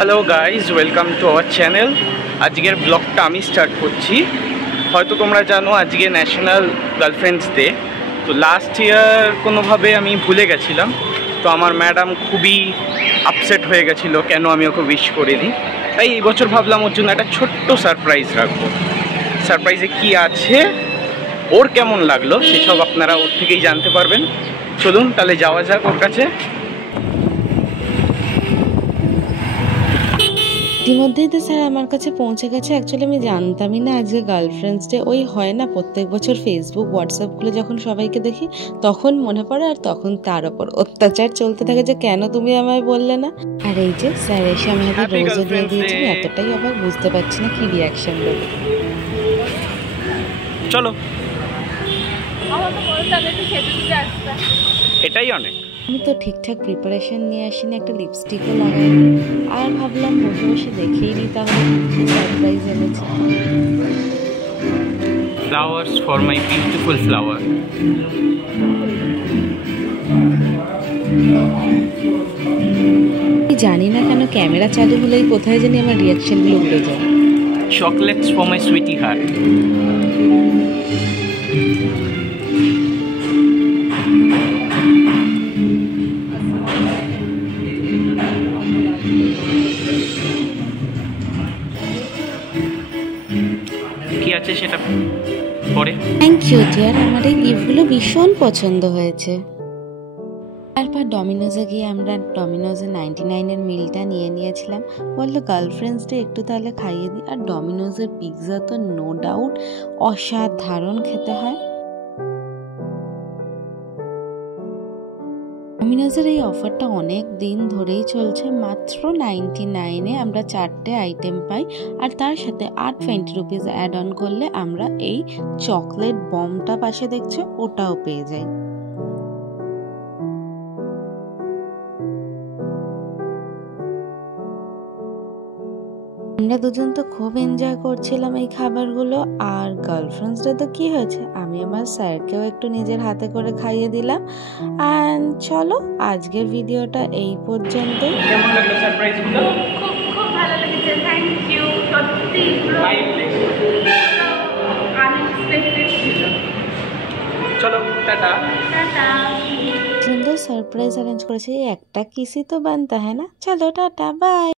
Hello guys, welcome to our channel. আজকের ব্লগটা আমি স্টার্ট করছি। হয়তো তোমরা জানো আজকে ন্যাশনাল গার্লফ্রেন্ডস ডে। তো লাস্ট ইয়ার কোনোভাবে আমি ভুলে গেছিলাম। তো আমার ম্যাডাম খুবই আপসেট হয়ে গেছিলো কেন আমি ওকে উইশ করিনি। তাই এই বছর ভাবলাম ওর জন্য একটা ছোট্ট সারপ্রাইজ রাখবো। সারপ্রাইজে কি আছে, ওর কেমন লাগলো সেসব আপনারা ওর থেকেই জানতে পারবেন। চলুন তাহলে যাওয়া যাক ওর কাছে। ইতিমধ্যেই তো স্যার আমার কাছে পৌঁছে গেছে। অ্যাকচুয়ালি আমি জানতামই না আজকে গার্লফ্রেন্ডস ডে। ওই হয় না প্রত্যেক বছর ফেসবুক হোয়াটসঅ্যাপগুলো যখন সবাইকে দেখি তখন মনে পড়ে, আর তখন তার ওপর অত্যাচার চলতে থাকে যে কেন তুমি আমায় বললে না। আর এই যে স্যার এসে আমাদের রোজও দিয়ে দিয়েছেন, এতটাই অবাক বুঝতে পারছি না কি রিয়াকশন দেবে। চলো, এটাই অনেক। আমি তো ঠিকঠাক প্রিপারেশন নিয়ে আসিনি, একটা লিপস্টিকও লাগাইনি, আর ভাবলাম বসে বসে দেখেই নি তাহলে কি সারপ্রাইজ এনেছে। Flowers for my beautiful flower. জানি না কেন ক্যামেরা চালু হলেই কোথায় জানি আমার রিয়াকশনগুলো উড়ে যায়। Chocolates for my sweetie heart. কি আছে সেটা পরে। থ্যাংক ইউ ডিয়ার, আমার এই গিফটগুলো ভীষণ পছন্দ হয়েছে। তারপর ডমিনোজে গিয়ে আমরা ডমিনোজে 99-এর মিলটা নিয়ে নিয়েছিলাম। বললো গার্লফ্রেন্ডস ডে একটু তাহলে খাইয়ে দিই। আর ডমিনোজের পিৎজা তো নো ডাউট অসাধারণ খেতে হয়। ডমিনোজের এই অফারটা অনেক দিন ধরেই চলছে। মাত্র 99-এ আমরা 4টে আইটেম পাই, আর তার সাথে 820 রুপিস অ্যাড অন করলে আমরা এই চকলেট বমটা পাশে দেখছো ওটাও পেয়ে যাই। আমরা দুজন তো খুব এনজয় করছিলাম এই খাবারগুলো। আর গার্লফ্রেন্ডস ডে তো কি হয়েছে, আমি আমার স্যারকেও একটু নিজের হাতে করে খাইয়ে দিলাম। অ্যান্ড চলো আজকের ভিডিওটা এই পর্যন্ত। কেমন লাগলো সারপ্রাইজগুলো? খুব খুব ভালো লেগেছে, থ্যাংক ইউ। সত্যি আনএক্সপেক্টেড ছিল। চলো টাটা। টাটা। সুন্দর সারপ্রাইজ অ্যারেঞ্জ করেছে, একটা কিসই তো বানতা হ্যাঁ না। চলো টাটা, বাই।